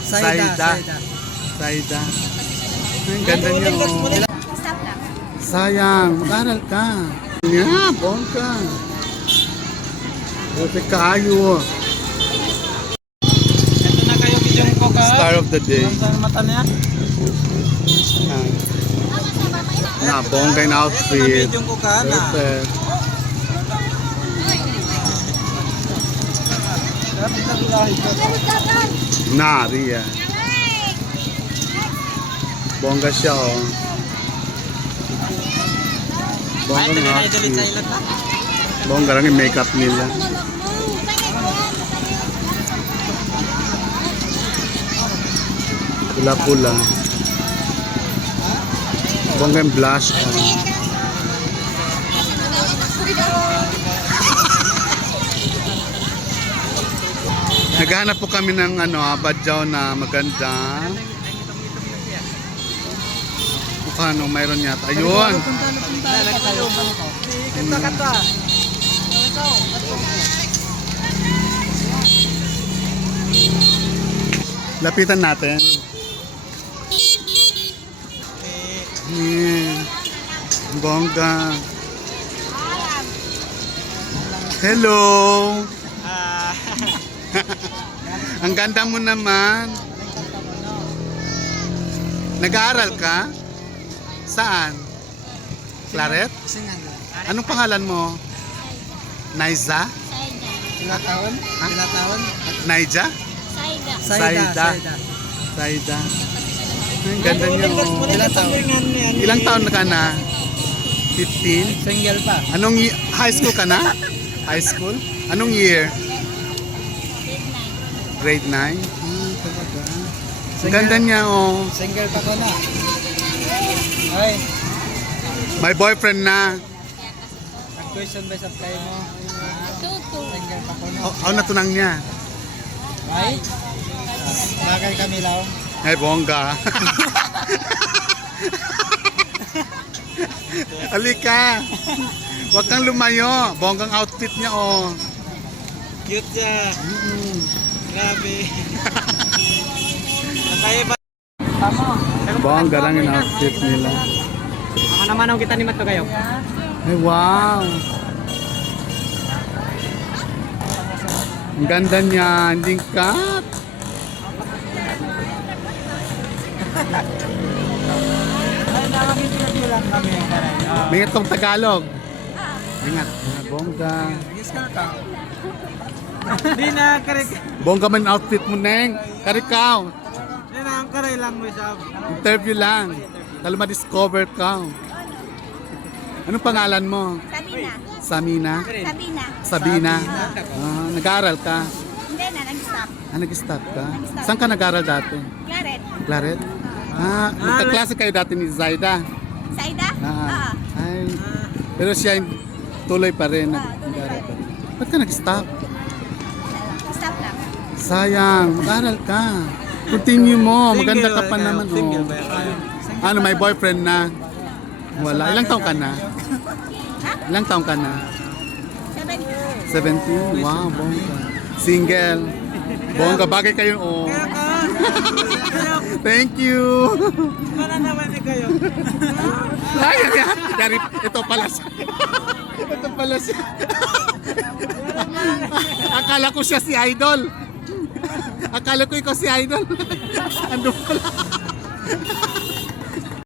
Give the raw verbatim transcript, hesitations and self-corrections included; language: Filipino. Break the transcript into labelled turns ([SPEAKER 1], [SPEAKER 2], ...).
[SPEAKER 1] Saida.
[SPEAKER 2] Saida. Saida. Ang ganda niya. Oh.
[SPEAKER 3] Stop lang.
[SPEAKER 2] Sayang, mag-aral ka. Yeah, bongga. Perfect kaayo.
[SPEAKER 1] Ito na kayo kijong ko ka.
[SPEAKER 2] Star of the day.
[SPEAKER 1] Ang mata niya.
[SPEAKER 2] Yan. Na, bongga yung outfit.
[SPEAKER 1] Kijong ko ka na.
[SPEAKER 2] Perfect. Na, Ria. Bongga siya, oh. Bongga ng outfit. Bongga lang yung makeup nila. Pula-pula. Bongga yung blush, oh. Naghahanap po kami ng ano, badyaw na maganda. Mukha no, mayroon yata. Ayun!
[SPEAKER 1] Kanta, kanta.
[SPEAKER 2] Lapitan natin. Yeah. Bongga. Hello! Ang ganda mo naman. Nag-aaral ka? Saan? Claret? Anong pangalan mo? Naiza?
[SPEAKER 1] Ilang taon? Ilang taon?
[SPEAKER 2] Naija?
[SPEAKER 3] Saida.
[SPEAKER 2] Saida. Saida. Ang ganda niya. Oh.
[SPEAKER 1] Ilang taon?
[SPEAKER 2] Ilang taon na ka na? fifteen?
[SPEAKER 1] Single pa.
[SPEAKER 2] Anong y- high school ka na? High school? Anong year? Grade nine? Hmm, talaga. Ang ganda niya, oh.
[SPEAKER 1] Single pa ko na. Ay,
[SPEAKER 2] May boyfriend na.
[SPEAKER 1] nag-question ba sa play mo?
[SPEAKER 3] Tutu.
[SPEAKER 1] Single pa ko na.
[SPEAKER 2] Oh, oh natunang niya.
[SPEAKER 1] Ay, bagay kami lang.
[SPEAKER 2] Ay, bongga. Alika. Huwag kang lumayo. Bonggang outfit niya, oh.
[SPEAKER 1] Cute siya.
[SPEAKER 2] Mm.
[SPEAKER 1] Grabe. Tayo ba? Tama.
[SPEAKER 2] Bongga lang yung outfit nila.
[SPEAKER 1] Ako naman ang kita ni Mato kayo.
[SPEAKER 2] Ay, wow. Ang ganda niya. Hindi cut.
[SPEAKER 1] Ay, nakakita lang kami.
[SPEAKER 2] May itong Tagalog. Ingat. Ah, bongga.
[SPEAKER 1] Yes ka ka. Di na karik.
[SPEAKER 2] Bongga man outfit mo, Neng. Karikaw.
[SPEAKER 1] Di na ang karay lang mo siya.
[SPEAKER 2] Interview lang. Talo ma-discover ka. Anong pangalan mo?
[SPEAKER 3] Sabina.
[SPEAKER 2] Samina?
[SPEAKER 3] Sabina.
[SPEAKER 2] Sabina? Ah, nag-aaral ka?
[SPEAKER 3] Hindi na, nag-stop.
[SPEAKER 2] Ah, nag-stop ka? Saan ka nag-aaral dati?
[SPEAKER 3] Claret.
[SPEAKER 2] Claret? Ah, magkaklase kayo dati ni Zaida.
[SPEAKER 3] Saida?
[SPEAKER 2] Ah,
[SPEAKER 3] Oo.
[SPEAKER 2] ay. Pero siya yung tuloy pa rin. Nag-aaral pa rin. Ba't ka nag-stop?
[SPEAKER 3] Stop lang.
[SPEAKER 2] Sayang, mag-aaral ka. Continue mo, maganda ka pa naman.
[SPEAKER 1] Single
[SPEAKER 2] Oh.
[SPEAKER 1] ba yan?
[SPEAKER 2] Ano, may boyfriend na? Wala. Ilang taong ka na? Ilang taong ka na?
[SPEAKER 3] Seven.
[SPEAKER 2] seventeen? Wow, bongga. Single. Bongga, bagay kayo. Oh. Thank you.
[SPEAKER 1] Mana naman ni kayo?
[SPEAKER 2] Ay, ay, ay, yari, ito pala siya. Ito pala siya. Akala ko siya si Idol. Akala ko ikaw si Idol. Ano pala?